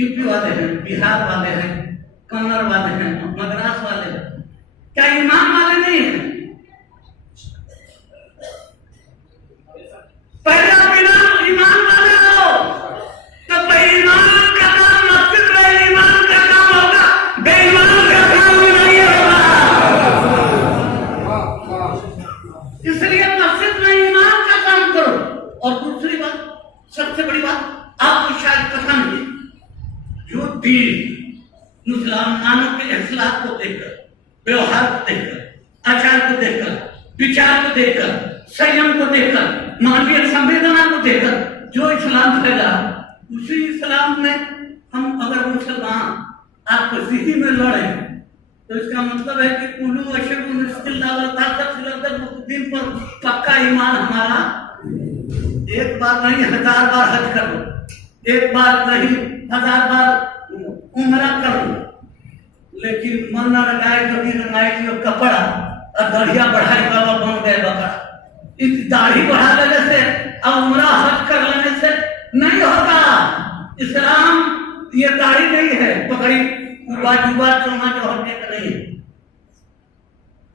UP वाले हैं, बिहार वाले हैं, कन्नड़ वाले हैं, मद्रास वाले हैं, क्या ईमान वाले नहीं हैं? पहले बिना ईमान वाले हो तो बेईमान का काम मस्जिद में ईमान का काम होगा, बेईमान का काम नहीं होगा। इसलिए मस्जिद में ईमान का काम करो। और दूसरी बात, सबसे बड़ी बात, आपको शायद पता नहीं, जो दीन मुसलमानों के इस्लाम को देखकर, व्यवहार को देखकर, आचार को देखकर, विचार को देखकर, संयम को देखकर, मानवीय संवेदना को देखकर जो इस्लाम फैला, उसी इस्लाम में हम अगर मुसलमान आपस ही में लड़े तो इसका मतलब है कि कुल्लू अशरफुल दिन पर पक्का ईमान हमारा। एक बार नहीं 1000 बार हज कर लो, एक बार नहीं 1000 बार उम्रा कर लो, लेकिन मन न लगाए कभी रंगाए जो कपड़ा और दाढ़िया बढ़ाई बाबा बन गए बकरा। इस दाढ़ी बढ़ा लेने से और उम्रा हज कर लेने से नहीं होगा। इस्लाम ये दाढ़ी नहीं है पकड़ी वाजिबात चलना जो हटने का नहीं है।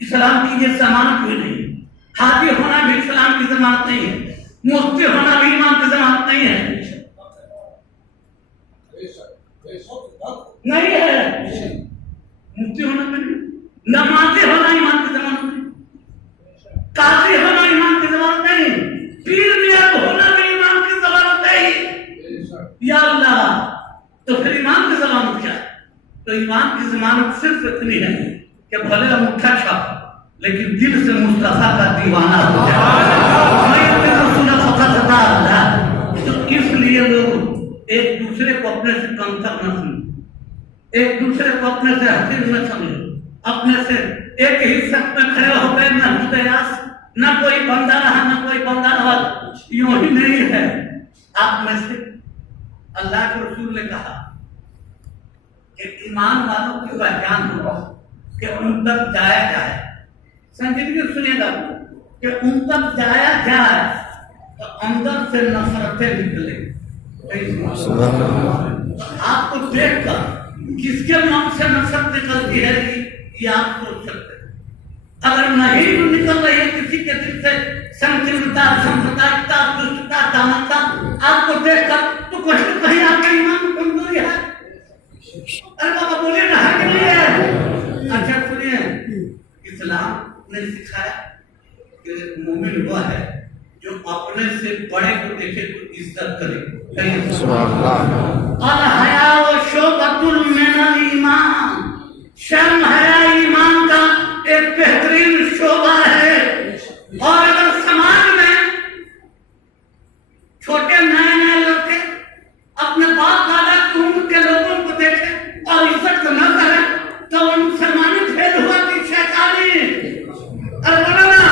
इस्लाम की ये जमानत भी नहीं। हाजी होना भी इस्लाम की जमानत नहीं है। मुफ्ती होना भी ईमान की जमानत नहीं है, नहीं है। मुफ्ती होना भी नहीं, नमाजी होना ईमान की जमानत नहीं, काजी होना ईमान की जमानत नहीं, पीर मियां होना भी ईमान की जमानत नहीं। या अल्लाह, तो फिर ईमान की जमानत क्या है? तो ईमान की जमानत सिर्फ इतनी है कि भले अंगूठा छाप लेकिन दिल से मुस्तफा का दीवाना हो जाए। तो इसलिए लोग एक दूसरे को अपने से कमतर न समझो, एक दूसरे को अपने से हकीर न समझो, अपने से एक ही सख्त में खड़े हो गए न प्रयास, न कोई बंदा रहा न कोई बंदा रहा, यूं ही नहीं है। आप में से अल्लाह के रसूल ने कहा कि ईमान वालों की पहचान हो कि उन तक जाया जाए। संजीदगी सुनिएगा कि उन तक जाया जाए तो अंदर से नफरतें निकले। आपको देखकर किसके मन से नफरत निकलती है ये आप सोच सकते हैं। अगर नहीं भी निकल रही है किसी के दिल से संकीर्णता, सांप्रदायिकता, दुष्टता, दानवता, आपको देखकर तो कहीं आपका ईमान कमजोरी है। अरे बाबा बोलिए ना, है कि नहीं है? अच्छा सुनिए, इस्लाम ने सिखाया कि मोमिन वह है जो अपने से बड़े को देखे तो इज्जत करे। सुभान अल्लाह। अल हया व शोबतुल मिनल ईमान, शर्म हया ईमान का एक बेहतरीन शोभा है। और अगर समाज में छोटे नए नए लड़के अपने बाप दादा की उम्र के लोगों को देखे और इज्जत न करे तो वो मुसलमानी फेल हुआ कि शैतानी। अरे बोलो ना,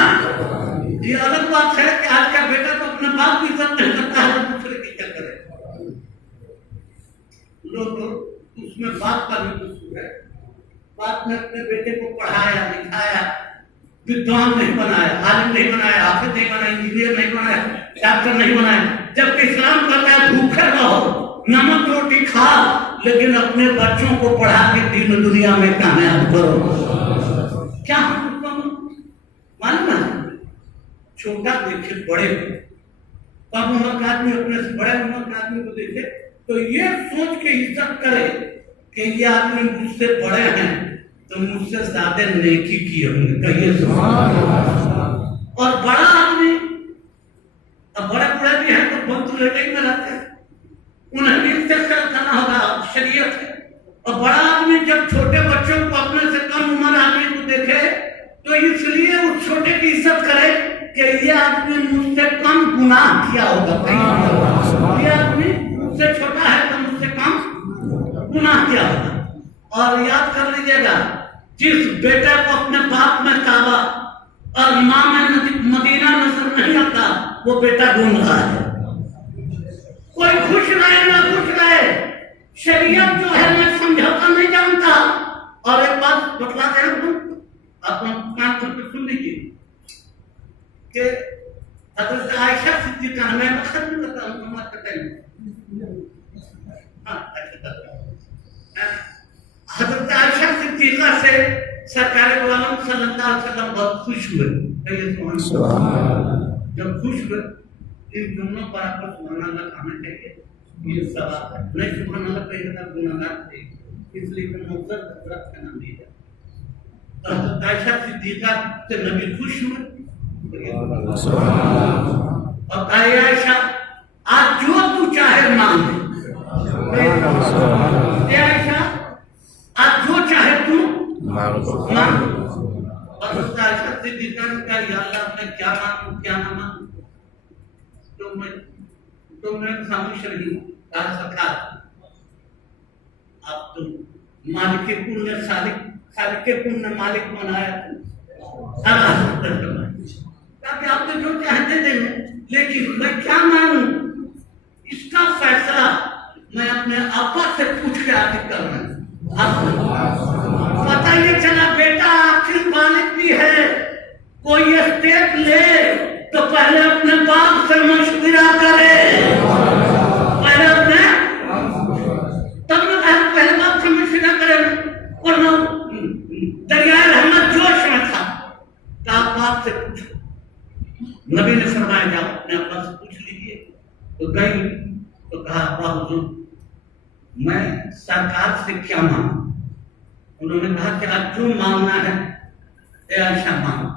ये अलग बात है कि आज का बेटा तो अपने बाप की इज्जत नहीं करता है, दूसरे की इज्जत करे। लोग उसमें बाप का भी कसूर है। बाप ने अपने बेटे को पढ़ाया लिखाया, विद्वान नहीं बनाया, आलिम नहीं बनाया, हाफिज नहीं बनाया, इंजीनियर नहीं बनाया, डॉक्टर नहीं बनाया। जबकि इस्लाम कहता है भूखे रहो, नमक रोटी खाओ, लेकिन अपने बच्चों को पढ़ा के दीन दुनिया में कामयाब करो। क्या मानना छोटा देखे बड़े को, कम उम्र का आदमी अपने से बड़े उम्र के आदमी को देखे तो ये सोच के इज्जत करे कि ये आदमी मुझसे बड़े हैं तो मुझसे ज्यादा नेकी किए होंगे, कहिए सुभान अल्लाह। और बड़ा आदमी, अब बड़े बड़े भी हैं तो बंतुलेटिंग में रहते हैं, उन्हें भी इज्जत करना होगा, शरीयत है। और बड़ा आदमी जब छोटे बच्चों को अपने से कम उम्र आदमी को देखे तो इसलिए उस छोटे की इज्जत करे कि ये आदमी मुझसे कम गुनाह किया होगा, ये आदमी मुझसे छोटा है तो मुझसे कम गुनाह किया होगा। और याद कर लीजिएगा, जिस बेटे को अपने बाप में काबा और माँ में मदीना नजर नहीं आता वो बेटा ढूंढ रहा है। कोई खुश रहे ना खुश रहे, शरीयत जो है मैं समझौता नहीं जानता। और एक बात बतला दे रहा हूं, आप कान करके सुन लीजिए कि हज़रत आयशा सिद्दीक़ा, मैं खत्म करता हूं, हाँ अच्छा सिद्दीक़ा से सरकार आलम सल्लल्लाहु अलैहि वसल्लम बहुत खुश हुए। सुभान अल्लाह। जब खुश हुए इन दोनों पर आपको सुभान अल्लाह कहना चाहिए, ये सवाल है। नहीं सुभान अल्लाह कहेगा गुनाहगार थे, इसलिए मुफस्सर हजरत का नाम दिया। हज़रत आयशा सिद्दीक़ा से नबी खुश हुए। और आयशा आज जो तू चाहे मांग ले, आयशा आज जो चाहे तू मांग। और आयशा सिद्दीक़ा ने कहा या अल्लाह मैं क्या मांगूं क्या ना मांगूं, तो मैं खामोश रही। कहा सखा अब तुम मालिक कुल ने खालिक कुल ने मालिक बनाया, ताकि आपने जो चाहते देंगे, लेकिन मैं क्या मानूं इसका फैसला मैं अपने आपा से पूछ के आगे करना। पता ये चला बेटा आखिर मालिक भी है, कोई स्टेप ले तो पहले अपने बाप से मशवरा करे, पहले अपने तब ना पहले बाप से मशवरा करे। और दरियाए रहमत जोश में था, कहा बाप से पूछो। नबी ने फरमाया जाओ अपने अब्बा से पूछ लीजिए। तो गई तो कहा अब्बा हुजूर मैं सरकार से क्या मांगूं? उन्होंने कहा कि आप जो मांगना है आयशा मांगो।